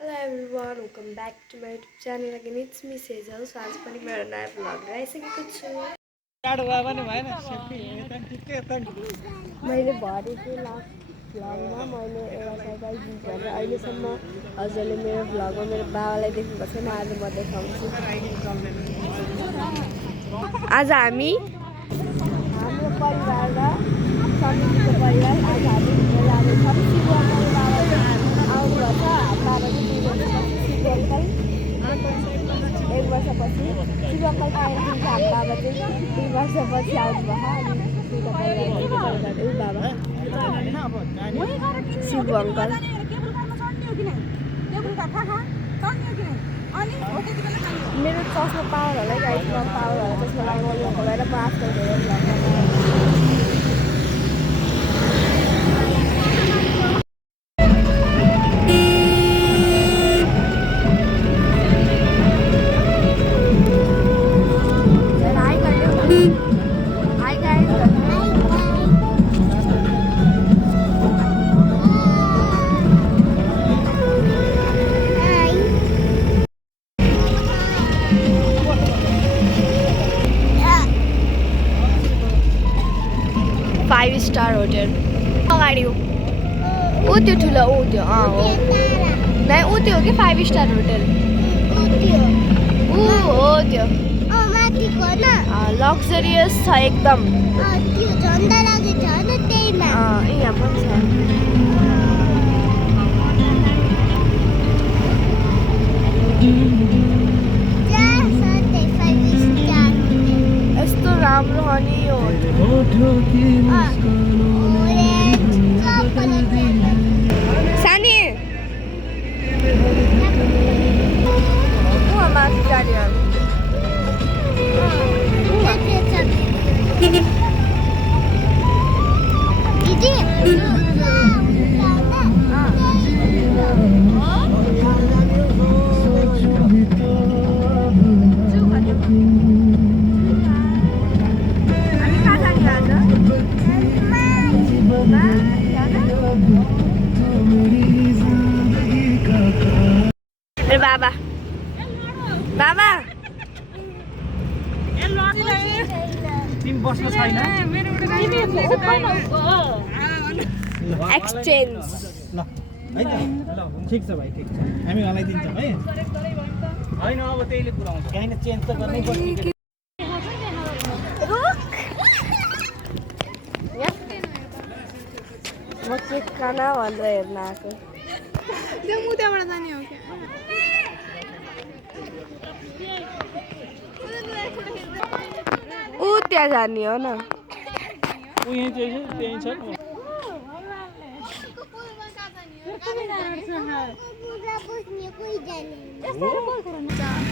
Hello everyone, welcome back to my YouTube channel again. It's me Sejal. So आज पनि मेरो नयाँ vlog आइसकेको छु। मैले भनेको लास्ट भ्लगमा मैले एउटा सरप्राइज दिन्छु भनेर अहिलेसम्म हजुरले मेरो भ्लगमा मेरो बाबालाई देख्नुभएको छैन। आज म देखाउँछु। आज हामी हाम्रो परिवार र समितिको परिवार आज हामी घुम्न जाँदैछौँ। शिव अङ्कल बाबा आउनुभएको छ। बाबा चाहिँ 2 वर्षपछि शिव अङ्कल 1 वर्षपछि शिव अङ्कल आएपछि हाम्रो बाबा चाहिँ 2 वर्षपछि आउनुभयो। शिव अङ्कल मेरो चस्मा पावर होला गाइस, म पावर होला चस्मा लगाउनु भएर म आजकल धेरै भ्लगमा 5-star होटल अगाडि हो ऊ त्यो ठुलो ऊ त्यो हो नाइ ऊ त्यो हो कि 5-star होटल ऊ हो त्यो लग्जरियस छ एकदम। यहाँ पनि छ। यस्तो राम्रो हो नि यो सानी माथि जाने बाबा बाबा एक्सचेन्ज ल है त ठिक छ भाइ ठिक छ हामी हलाइदिन्छौँ है हैन अब त्यहीले पुराउँछ किन चेन्ज त गर्नै पर्छ म के खाना भनेर हेर्न आएको त्यहाँबाट जाने हो क्या ऊ त्यहाँ जाने हो न ऊ यही चाहिँ त्यही छ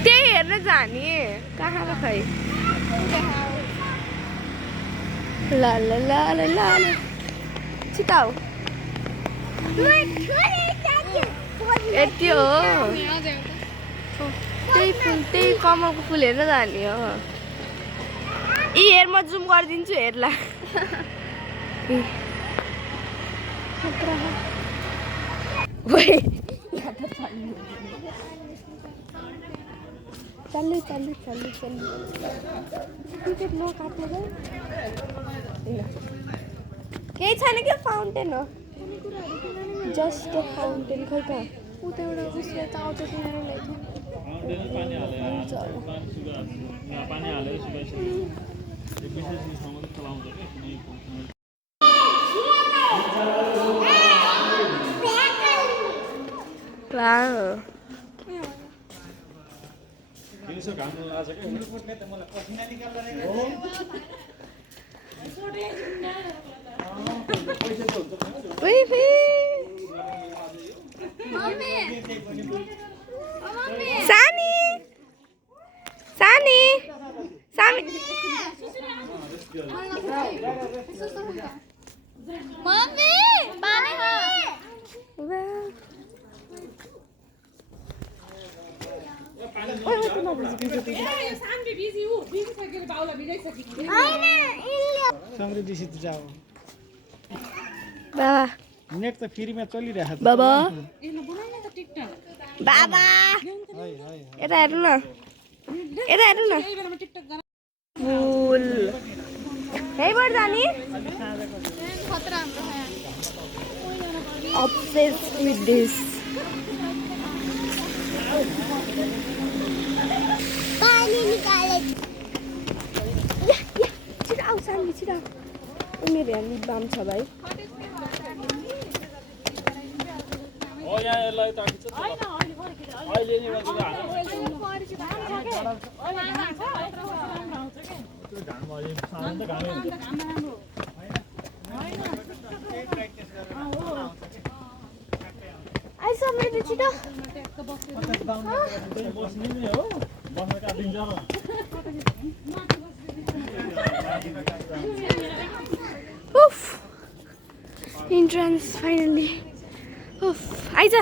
त्यही हेर्न जाने कहाँ र खै ल ल ल ल ल छिटाउ यति हो त्यही फुल त्यही कमलको फुल हेर्न जाने हो। यी हेर म जुम गरिदिन्छु हेर्ला चल्नु चल्नु चल्नु चल्नु टिकट नकाट्नु केही छैन क्या फाउन्टेन हो जस्ट फाउन्टेन खै त उता एउटा उसले त आउँछ किनेर ल्याइदियो पानी हालेर सुकाइसक्यो विशेष ठाउँमा त चलाउँछ के दिउँसो घाम लाग्छ के उठ्ने त मलाई पसिना निकाल्दैन हो सानी सानी सानी मम्मी पानी हो समृद्धि जाऊ बाबा नेट त फ्रीमा चलिरहेको छ बाबा यसले बनाउन त टिकटक बाबा यता हेर्नु न फुल यहीँबाट जाने खतरा हाम्रो obsessed with this पानी निकाले छिटो आऊ सानवी छिटो आऊ उनीहरू यहाँ लिप बाम छ भाइ आइस मेरो छिटो उफ entrance finally उफ आइज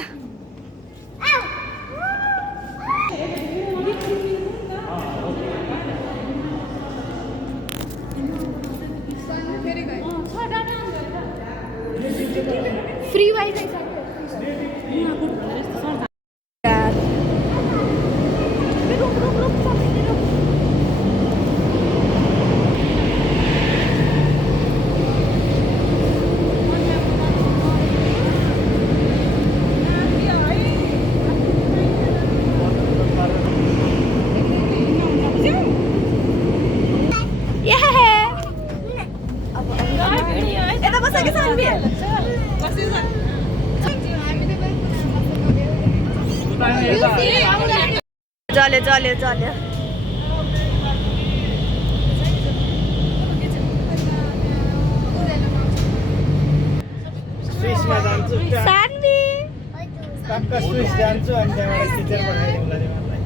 फ्री वाइफाई छ जल्यो स्विसमा जान्छु सानवी टक्क स्विस जान्छु अनि त्यहाँबाट टिचर पठाइदिउँला नि मलाई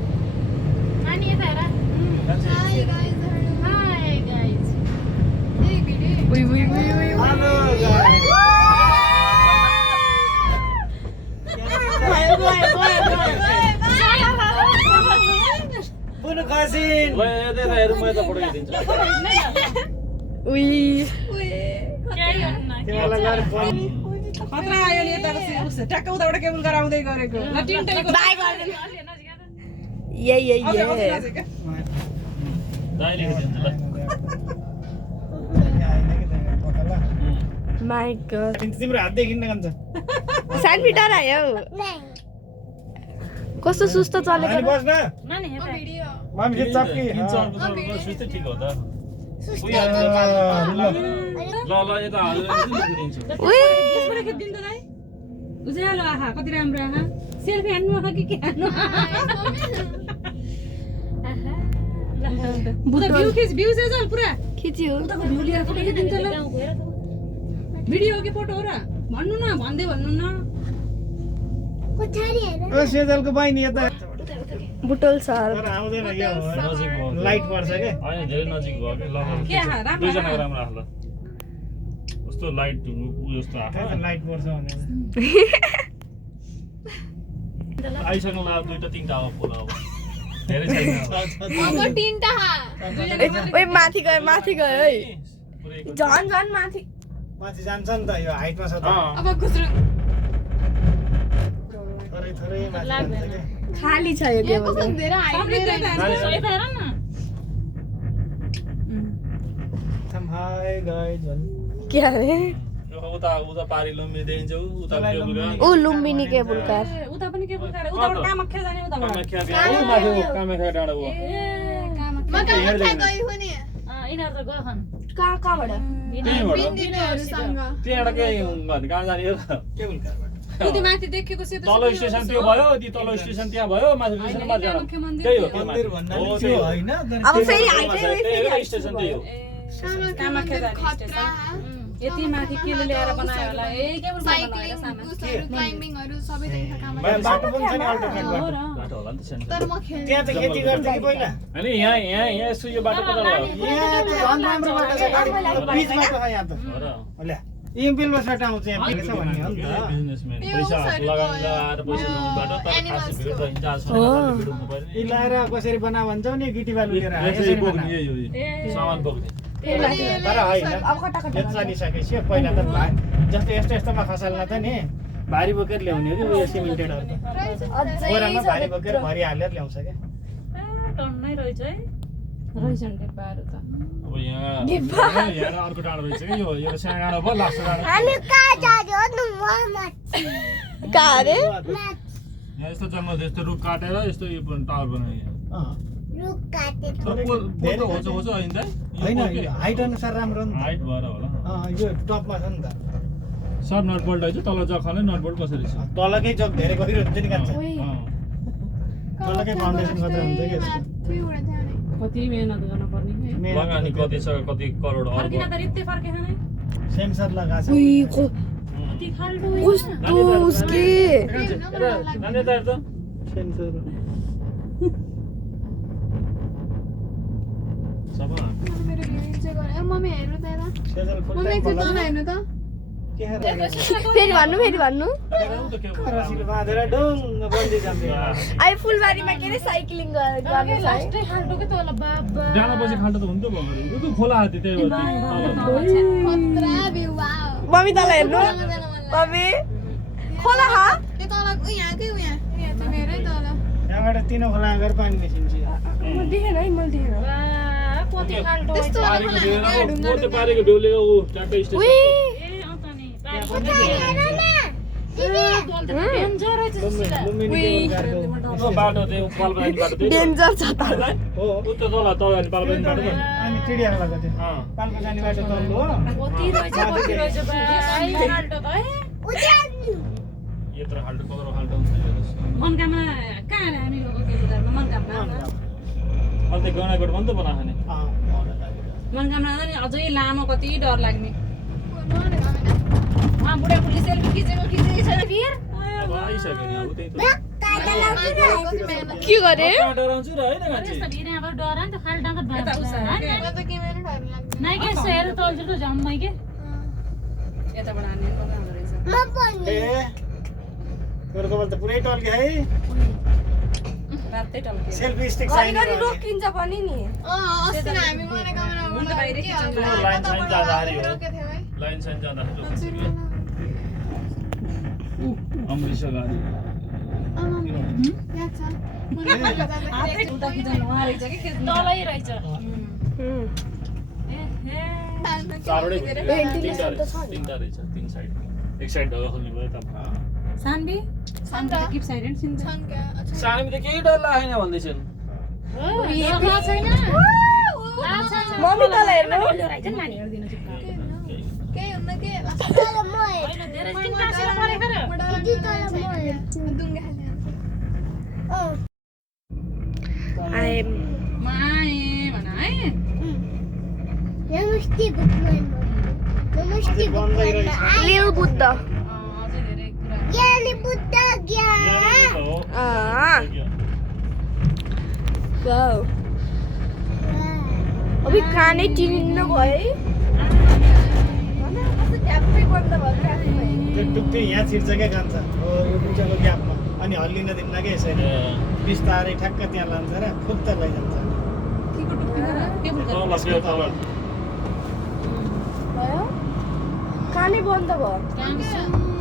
नानी यता हेर हाय गाइज ए भिडियो हेलो पुनु कसिन ल यतै हेरौँ म यता फोटो खिचिदिन्छु उई तिमीलाई गएर फोन खतरा आयो नि यताको उस ट्याक्क उताबाट केबल गराउँदै गरेको ल टिन्टैको बाइ गर्दैन ये दाइले खिचिदिन्छु ल माय गॉड तिम्रो हात देखिन्न कन्छ सानवी डरायो कस्तो सुस्त चलेको अनि बस्न नानी हेर भिडियो मामी के चप्की किन्छ अर्को स्विच त ठिक हो त ल यता हालेर खिचिदिन्छु उई त्यसबाट के दिन्छ दाइ उज्यालो आहा कति राम्रो आहा सेल्फी हान्नु आहा के हान्नु बुदा भ्यू सेजल पुरा खिच्यो उताको भ्यू लिएर फोटो खिचिदिन्छ ल भिडियो हो कि फोटो हो र भन्नु न भन्नु न कोठारी हेर ओ सेजलको बहिनी यता बुटोल सर तर आउँदैन यो नजिक भयो लाइट पर्छ के होइन धेरै नजिक भयो कि ल के आहा राम्रो दुईजनाको राम्रो आछ ल कस्तो लाइट जस्तो आछ लाइट पर्छ भने आइसँग ला दुईटा तीनटा अब फुल अब धेरै छैन अब तीनटा ओइ माथि गयो है पुरै झन माथि माथि जान्छ नि त यो हाइटमा छ त अब खुसरु थोरै माथि जान्छ के खाली छ यो टेबल कस्तो धेरै हाइट यता हेर न हाय गाइज के अरे उता पारी लुम्बिनी देखिन्छ उता केबुल ऊ लुम्बिनी केबुल कार उता पनि केबल कार उताबाट कामाख्या जाने उताबाट कामाख्या डाँडा हो म कामाख्या गई हो नि यिनीहरू त गयो खन् कहाँबाट बिन्दिनीहरुसँग त्यहाँबाट के कहाँ जाने हो केबुल कारबाट उति माथि देखेको सेतो तल स्टेसन त्यो भयो तल स्टेसन त्यहाँ भयो माथि स्टेसन माथि जानु त्यही हो त्यो मन्दिर माथि। भन्दा हो, नि त्यही त्यो हो। होइन अब फेरि हाइटै त्यही स्टेसन त्यही हो कामाख्या जाने खतरा यति माथि केले ल्याएर बनायो होला ए केबल कार बनाएर साइक्लिङ सामान बुसहरु क्लाइम्बिङहरु सबै देखिन्छ कामाख्या बाटो पनि छ नि अल्टरनेट हो बाटो र बाटो होला नि त सानो तर म खेल्ने त्यहाँ चाहिँ खेती गर्थ्यो कि पहिला होइन यहाँ यसो यो बाटो कता भयो यहाँ चाहिँ झन् राम्रो बाटो छ गाडी बिच बाटो छ यहाँ त हो र ल्या इम्पेलमा सट आउँछ यहाँ पिक छ भन्ने हो नि त बिजनेसम्यान पैसा लगाएर आएर पैसा ल्याउने बाटो तर खासै भिड त हिँड्छ आजसम्म भिड्नु पर्यो यी लाएर कसरी बना भन्छौ नि गिटी बालु लिएर यसरी बोक्ने यही हो सामान बोक्ने तर होइन अब कता यो चलिसकेपछि पहिला त जस्तो यस्तो यस्तोमा खसाल्न त नि भारी बोकेर ल्याउने हो कि उयो सिमेन्टेडहरू त बोरामा भारी बोकेर भरि हालेर ल्याउँछ क्या टन्नै रहेछ है रहेछन् डिब्बाहरू त अब यहाँ अर्को डाँडो रहेछ कि यो सानो डाँडो भयो लास्ट डाँडो हामी कहाँ जाने हो ममा कहाँ अरे यहाँ यस्तो जङ्गल यस्तो रुख काटेर यस्तो यो टावर बनायो रुख काटे पोतो होछ होछ होइन त होइन हाइट अनुसार राम्रो नि हाइट भएर होला यो टपमा छ नि त सब नट बोल्ट रहेछ तल जखाले नट बोल्ट कसरी छ तलकै जग धेरै गहिरो हुन्छ नि कान्छ अँ। तलकै फाउन्डेसन मात्रै हुन्छ कि यसको कति मेहनत गर्नुपर्ने है लगानी कति छ कति करोड फर्किन अर्ब त रित्तै फर्के खाने सेन्सर लगाएको छ कति खाल्डो कस्तो उसके नानी त सेन्सर सब मम्मी हेर्नु त यता सेन्सर फुल मम्मी टाइम एकचोटि तल हेर्नु त के फेरि भन्नु रसिलो बाँधेर डुङ्ग बन्दी जान्छ आई फुलबारीमा के अरे साइक्लिङ गर्नु छ है लास्टै खाल्डो के तल बाबा डाँडापछि खाल्टो त हुन्थ्यो भगरी यो त खोला हाती त्यही भएर तल खतरा भ्यू वाउ मम्मी तल हेर्नु मम्मी खोला हा त्यो तल यहाँकै यहाँ चाहिँ मेरै तल यहाँबाट तिनो खोला गएर पानी निस्किन्छ म देखेन है मैले देखेन कति खाल्डो त्यस्तो पारेको बेला पोते पारेको बेउले ऊ ट्याक्कै स्टेसन उई ए अँ त नि डेन्जर रहेछ बाटो त्यो पाल्पानी बाटो त्यही डेन्जर छ त हो उता तल तल अनि पाल्पानी बाटो पनि अनि चिडियाखोलाको त्यो पाल्पा जाने बाटो तल हो कति रहेछ बा खाल्डो त है यत्रो खाल्टो कत्रो खाल्टो हुन्छ मनकामना कहाँ अरे हामी गएको केटीहरुको मनकामना अन्त गणाकोट पनि त बनाएको नि मनकामना नि अझै लामो कति डर लाग्ने उहाँ बुढाबुढीले सेल्फी खिचेको छ फेरि अब आइसक्यो नि अब त्यही त के गरे डराउँछु र होइन मान्छे यस्तो भिर यहाँबाट डर नि त खाल्डो भएर म त क्यामेरा ठहर लाग्छ नाइ के सेल तल्छु जम्मै के यताबाट हान्ने कता हुँदो रहेछ म पनि ए तेरो कपाल त पुरै टल्क्यो है रातै टल्के सेल्फी स्टिक घरि चाहिने घरि रोकिन्छ पनि नि अस्ति नै हामी मनोकामनाबाट बाहिर खिच्नु लाइन साइन जाँदाखेरि हो रोकेको थियो है लाइन साइन जाँदाखेरि रोकिन्छ कि अमृतसर गाडी याद छ मनोकामना हातै उता खिच्नु उहाँ रहेछ कि तलै रहेछ चारवटै तिनवटा रहेछ तिन साइड एक साइड ढोका खोल्नु भयो तपाईँ सानबी सानबी त किप साइड एन्ड सिन छन् क्या सानोमा त केही डर लागेन भन्दैछन् छैन मम्मी तल हेर्नु नानीहरू दिनु चाहिँ केही हुन्न के तल म होइन धेरै दिन टाँसेर मरेको र दिदी तल म दुङ्गा खाने आए माए भन है नमस्ते गुड मर्निङ नमस्ते गुड मर्निङ लिल बुद्ध अझै धेरै कुरा ज्ञानी बुद्ध ज्ञान वाउ अभी खाने चिन्न भयो है ट्याप्पै बन्द भइरहेको त्यो टुप्पी यहाँ छिर्छ क्या कान्छ हो यो कुचाको ग्यापमा अनि हल्लिन दिन्न क्या यसरी बिस्तारै ठ्याक्क त्यहाँ लान्छ र खुत्त लैजान्छ भयो कानै बन्द भयो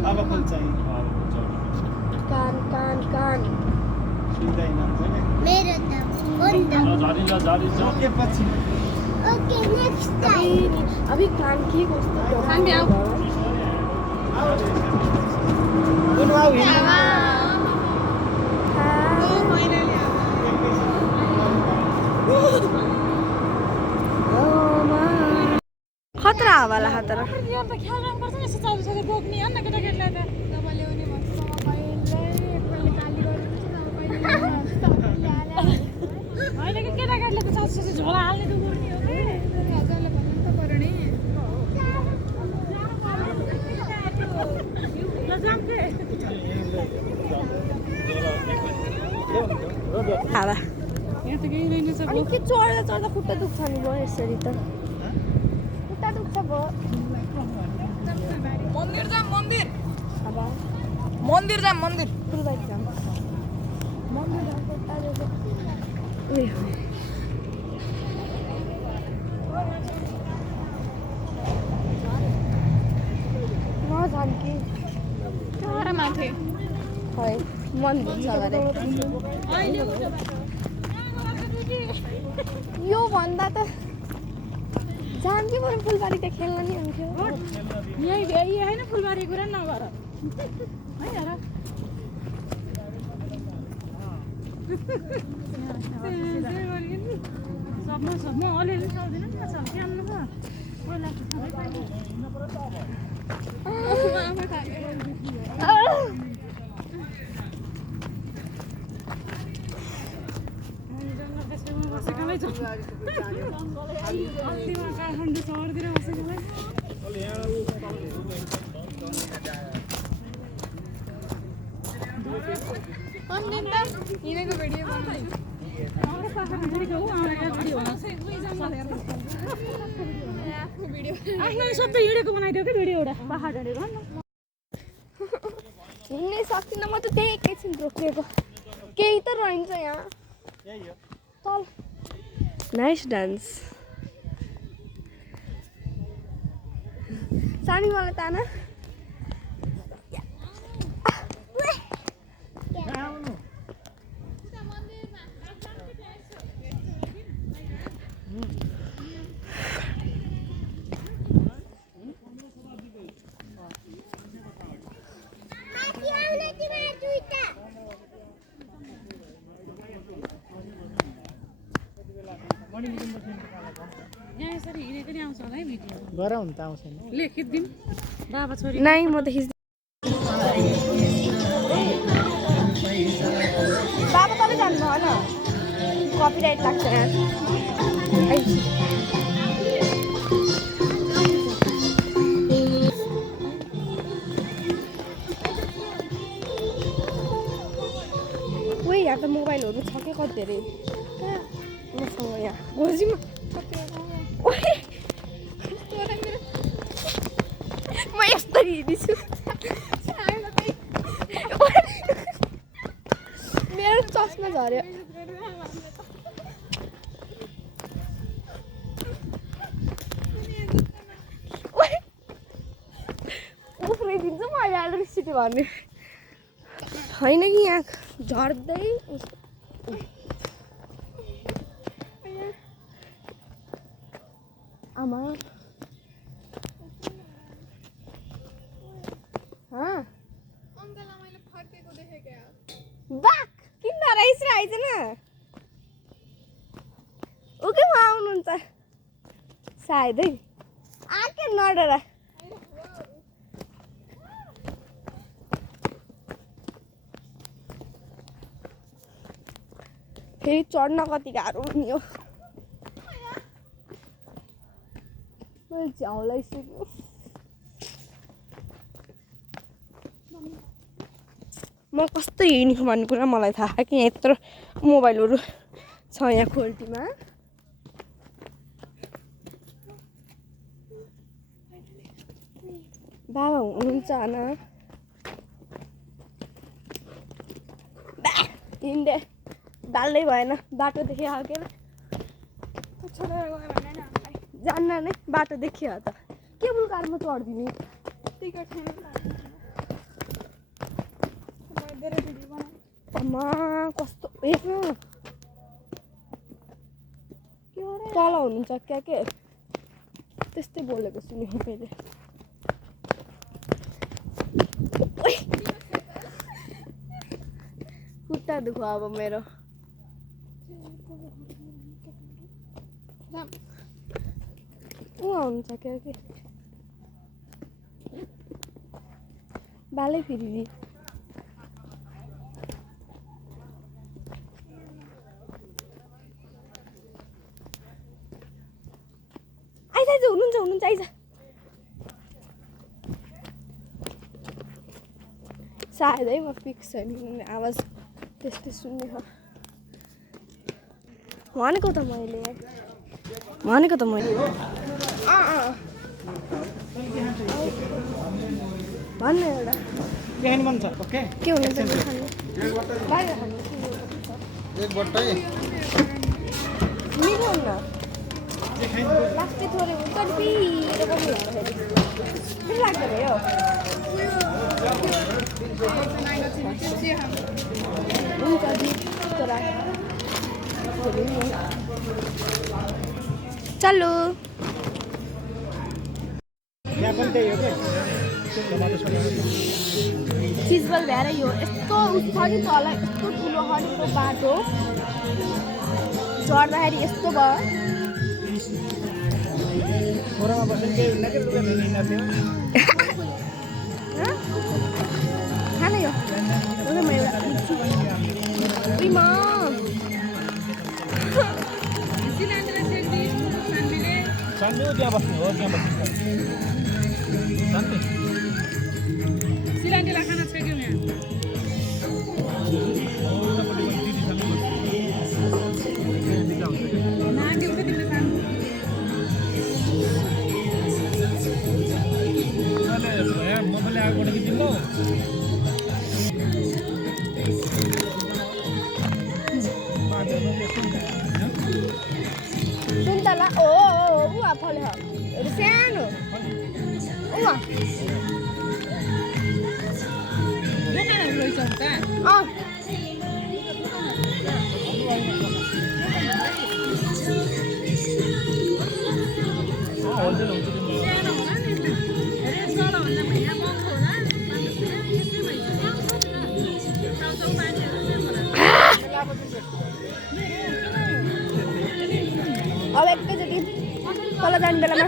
अब खुल्छ कान कान कान सुन्दैन हुन्छ मेरो त बन्द क्या पछि ओके नेक्स्ट टाइम अभी कान के कस्तो कान आऊ खतरा हावाला हात र यो त ख्याल गर्नुपर्छ नि यसो चालु छ बोक्ने हो नि केटाकेटीलाई त ल्याउने भन्छ एकपल्ट काली गरेपछि होइन कि केटाकेटीले त सासु झोला हाल्ने त गर्ने हो कि हजुरले भन्नु त पर्यो नि हावा यहाँ त केही रहेन छ अनि के चढ्दा चढ्दा खुट्टा दुख्छ नि भयो यसरी त खुट्टा दुख्छ भयो मन्दिर जाम मन्दिर अब मन्दिर जाम मन्दिर फुलबारी जाम मन्दिर जाम खुट्टा दुख्छ उयो नजान कि तारा माथि खै मन दुख्छ गरे यो भन्दा त जान्थ्यो बरु फुलबारी त खेल्न नि हुन्थ्यो यही होइन फुलबारी कुरा नगर है हेर सबमा अलिअलि सक्दिनँ नि त क्याम्नु भयो पहिला काठमाडौँ सहरतिर बसेकोलाई हिँडेको भिडियो बनाउँछु आफ्नो सबै हिँडेको बनाइदियो कि भिडियो एउटा पाहाड हिँडेको हिँड्नै सक्दिनँ म त त्यही एकैछिन रोकिएको केही त रहन्छ यहाँ तल नाइस डान्स सानी मलाई ताना यहाँ यसरी हिँडेको नि आउँछ होला है भिडियो गर हुन त आउँछ नि लेखित दिउँ बाबा छोरी नाइ म त खिच्दै बाबा तपाईँ जानु भएन कपिराइट लाग्छ यहाँ यहाँ त मोबाइलहरू छ कि कति धेरै मसँग यहाँ गोजीमा म यस्तरी हिँड्छु मेरो चस्मा झऱ्यो उफ्रिदिन्छ म अहिले इलेक्ट्रिसिटी भन्ने होइन कि यहाँ झर्दै आमा मैले फर्केको देखेको बाक किन रहेछ आइज न ओके म आउनुहुन्छ सायदै आके नडरा फेरि चढ्न कति गाह्रो नि हो मैले झ्याउ लगाइसक्यो म कस्तो हिँडेको भन्ने कुरा मलाई थाहा कि यहाँ यत्रो मोबाइलहरू छ यहाँ खोल्टीमा बाबा हुनुहुन्छ होइन हिँड्दै डाल्दै भएन बाटो देखियो के जान्न नै बाटो देखियो त केबुल कारमा चढिदिने टिकट अम्मा कस्तो हेर्नु तल हुनुहुन्छ क्या के त्यस्तै बोलेको सुनेको मैले खुट्टा दुख्यो अब मेरो ऊ आउनुहुन्छ क्या के बालै फेरि आइज हुनुहुन्छ आइज सायद है म फिक्स छैन आवाज त्यस्तै सुन्ने हो भनेको त मैले भन्नु एउटा यहाँ मन छ ओके के हुनुहुन्छ खानु बाहिर खानु एक बट्टै मिठो हुन्न लास्टै थोरै हुन्छ नि पिरो पनि फेरि लाग्दैन भयो चलो यहाँ पनि त्यही हो के चिजबल भएर यो यस्तो उस छ नि तल यस्तो ठुलो छ नि त्यो बाटो चढ्दाखेरि यस्तो भयो खोरामा बसेर केही हुन्न कि लुगा धुन हिँड्न थियो खान यो ओके म एउटा उइ म सन्डे त्यहाँ बस्ने हो त्यहाँ बस्ने सन्डे सिलान्डीलाई खाना छ कि यहाँ नानी उठे तिमीले खानु मोबाइल आगोबाट कि तिम्रो सुन्तला ओ उहाँ फल्यो एउटा सानो उहाँ दोकानहरू रहेछ नि त अँ होलसेल हुन्छ तिम्रो सानो होला नि रेट तल भन्दा पनि यहाँ महँगो होला यस्तै भइसक्यो चाउचाउ मान्छेहरू चाहिँ होला अब एकैचोटि तल जाने बेलामा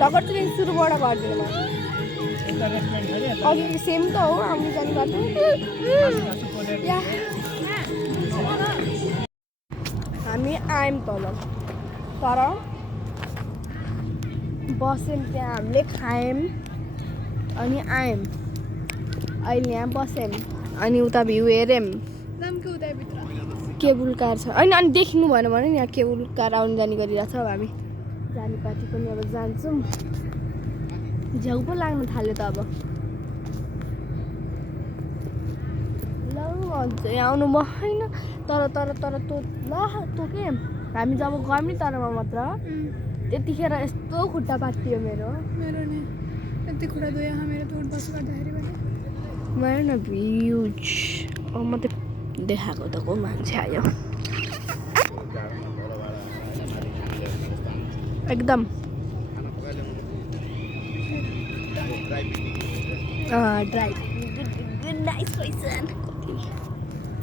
लगर्छु नि सुरुबाट गरिदिनु एउटा रेस्टुरेन्ट छ नि अघि सेम त हो आउनु जाने बाटो या हामी आयौँ तल तर बस्यौँ त्यहाँ हामीले खायौँ अनि आयौँ अहिले यहाँ बस्यौँ अनि उता भ्यू हेऱ्यौँ जामको उतैभित्र केबुल कार छ अनि देख्नु भएन भने नि यहाँ केबुल कार आउनु जाने गरिरहेछ अब हामी जाने पार्टी पनि अब जान्छौँ झ्याउ पो लाग्न थाल्यो त अब ल अझै आउनु भएन तर तँ ल तँ के हामी जब गयौँ नि तरमा मात्र त्यतिखेर यस्तो खुट्टा पातियो मेरो मेरो नि यति खुट्टा धोयो यहाँ मेरो त उठ बस गर्दाखेरि पनि मेरो न भ्युज अब मात्रै देखाएको त को मान्छे आयो एकदम ड्राई नाइस क्वेसन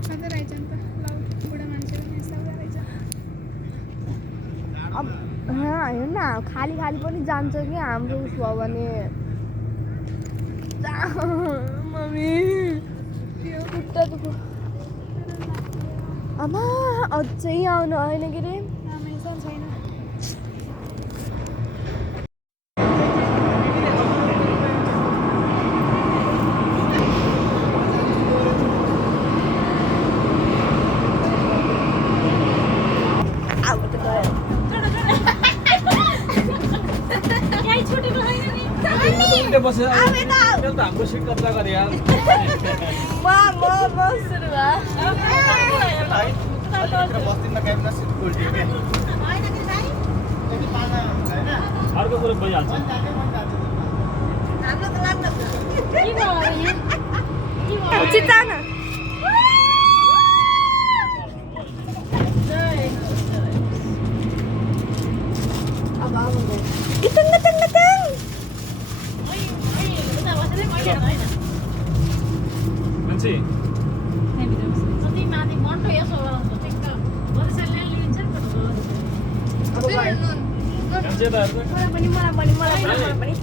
कता रहेछ नि त ल बुढा मान्छे पनि यस्तो रहेछ अब होइन खाली खाली पनि जान्छ कि हाम्रो उस भयो भने मम्मी खुट्टा दुख्यो आमा अझै आउनु होइन के अरे राम्रै छैन अब त गयो उल्टे बसेर त्यो त हाम्रो सिट कब्जा गरे यार म सुरु भयो बस्दिन क्याबिन सिट उल्टियो के अर्को कुरो भइहाल्छ चिता न अब गतङ गतङ गतङ मान्छे मान्छे त मलाई पनि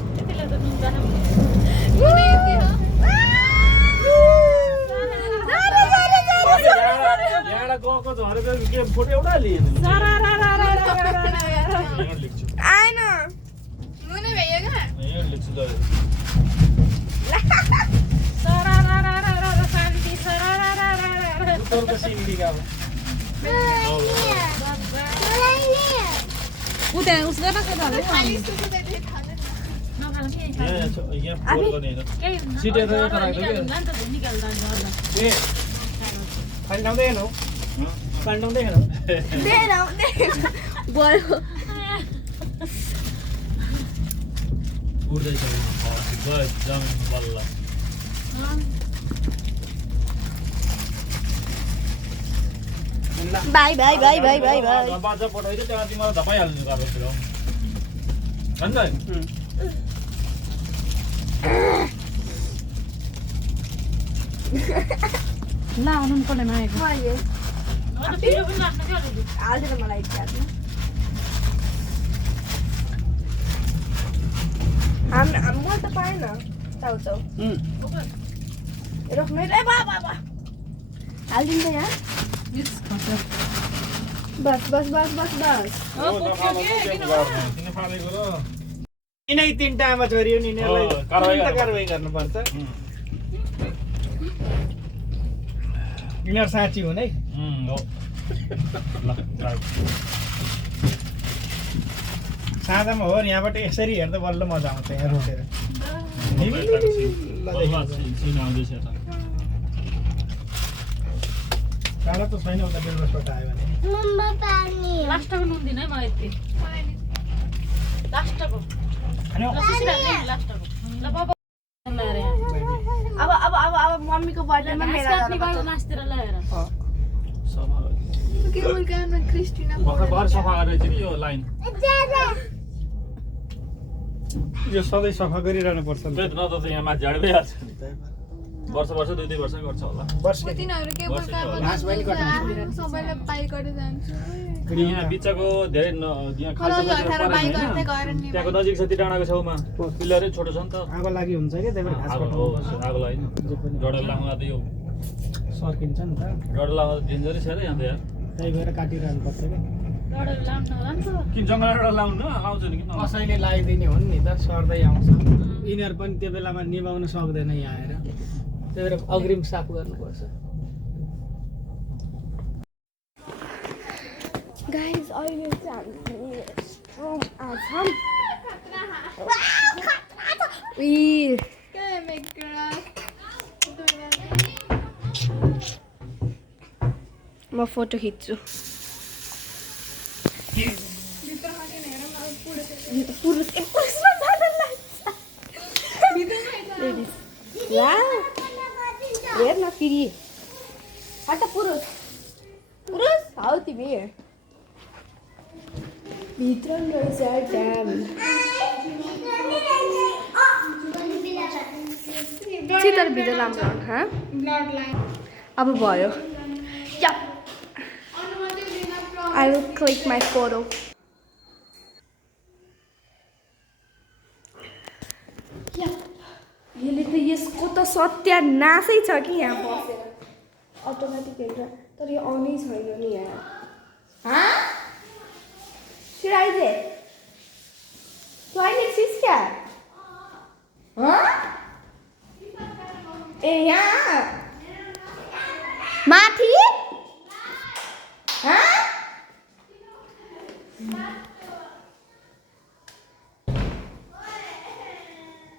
यहाँबाट गएको झरेको के फोटो एउटा लिएन आएन मुने भइयो क्या यहाँ लेख्छु त उत्तरको सिन्डीका हो उता उस गर्न के खाली सुकु चाहिँ थाहा छैन यहाँ फोर गर्ने होइन सिटेर एउटा राख्दै के ए फाइल ल्याउँदै हेर्नु फाइल ल्याउँदै हेर्नु गयो उड्दैछ गजम बल्ल by by by by by by बाजा पठाइदियो त्यहाँ तिमीलाई धपाइहाल्नु घरतिर अन्त ला आउनु पर्ने मागेको मैले पिरो पनि लाग्छ क्या अलिअलि हालिदिएर मलाई इच्छा म त पाएन चाउचाउ रोक्नु ए बाबा हालिदिन्छ यहाँ बस बस बस बस बस यिनै तिनवटा आमा छोरी हो नि यिनीहरूलाई कारवाही गर्नुपर्छ यिनीहरू साँची हुन् है साँझमा हो यहाँबाट यसरी हेर्दा बल्ल मजा आउँछ यहाँ रोसेर टाढा त छैन उता बेलबसबाट आयो भने मम्मा पानी लास्टको नुन दिनु है मलाई यति लास्टको लास्टको ल बाबा ल्याएर यहाँ अब मम्मीको बर्थडेमा मेरा लास्टतिर ल्याएर केवल गानमा क्रिस्टिना घर सफा गरेर चाहिँ यो लाइन यो सधैँ सफा गरिरहनु पर्छ न त यहाँ माथि झाड भइहाल्छ वर्ष 2-2 वर्ष गर्छ होला तिनीहरू केवल गानमा सबैलाई बाई गर्दै जान्छ यहाँ बिचको धेरै यहाँ खाल्टो त्यहाँको नजिक छ ती डाँडाको छेउमा पिलरै छोटो छ नि त आगो लागि हुन्छ कि त्यही भएर घाँस आगो होइन डडल लाउँदा त यो सर्किन्छ नि त डडल लाउँदा डेन्जरै छ र यहाँ त यार त्यही भएर काटिरहनु पर्छ कि डडेर लाउनु होला नि त किन जङ्गलबाट लाउनु आउँछ नि किन कसैले लगाइदिने हो नि त सर्दै आउँछ यिनीहरू पनि त्यो बेलामा निभाउन सक्दैन यहाँ आएर त्यही भएर अग्रिम साफ गर्नुपर्छ गाइज अहिले चाहिँ हामी रेस्टरुम आछौँ म फोटो खिच्छु पुरुषमा जाँदा लाग्छ हेर न फेरि हट पुरुष हौ तिमी भित्र रहेछ ड्याम तर भित्र राम्रो अब भयो I will click my photo. यसले त यसको त सत्यानाशै छ कि यहाँ बसेर अटोमेटिक हेरेर तर यो आउनै छैन नि यहाँ Should I say? Toilet is क्या? ए यहाँ माथि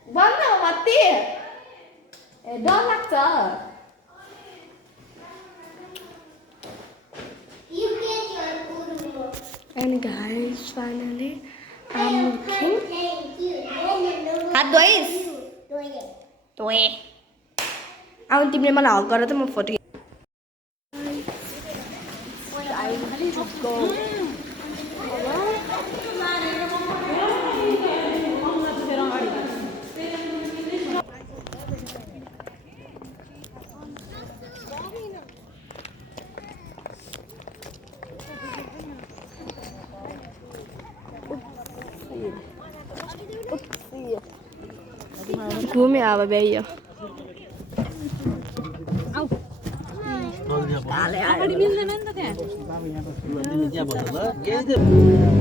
बन्द हो बत्ती ए डर लाग्छ And guys, finally I'm looking. हात धोइस्? धोएँ अब तिमीले मलाई हक गर त म फोटो घुम्यो अब भ्याइयो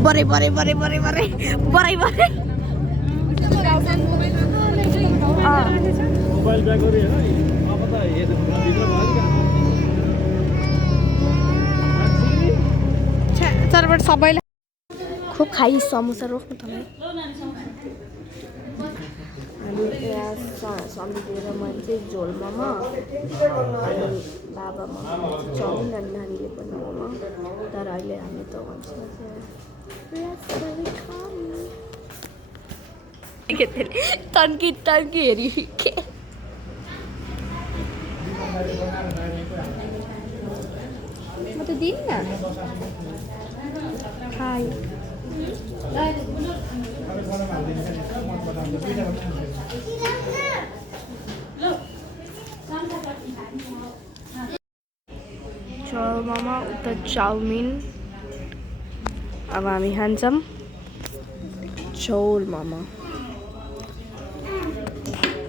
बरे बरे बरे बरे बरे बरे बरे मोबाइल ब्याग गरे है अब त हेर्नु भित्र भयो चरबाट सबैलाई खुब खाइ समोसा रोक्नु तपाईँ हामी यहाँ समितेर मैले चाहिँ झोल मोमो अनि बाबा मोमो चाउमिन अनि नानीले पनि मोमो तर अहिले हामी त भन्छ टन्की टन्की हेरी के म त किन न हाई मोमो उता चाउमिन अब हामी खान्छौँ झोल मोमो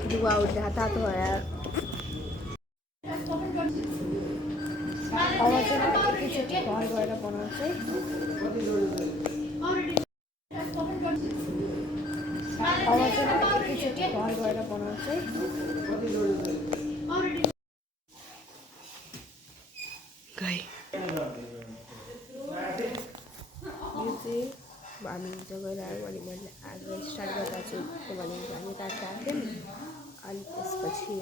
दुवा उठ्दा तातो भएर अब चाहिँ एकैचोटि घर गएर बनाउँछु है अब चाहिँ एकैचोटि घर गएर बनाउँछु है गए यो चाहिँ हामी हिजो गएर आयो भने मैले आज स्टार्ट गर्दा छु किनभने हामी रात आएको थियौँ अनि त्यसपछि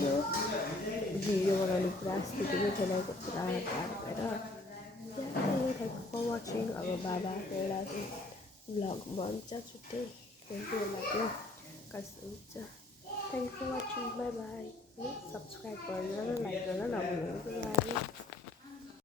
यो भिडियो बनाउनु पुरा स्थितिमै थिएन पुरा टाढो भएर थ्याङ्क फर वाचिङ अब बाबा एउटा भ्लग बन्छ छुट्टै थ्याङ्क यू लाग्यो कस्तो हुन्छ thank for watching bye bye subscribe गर्नु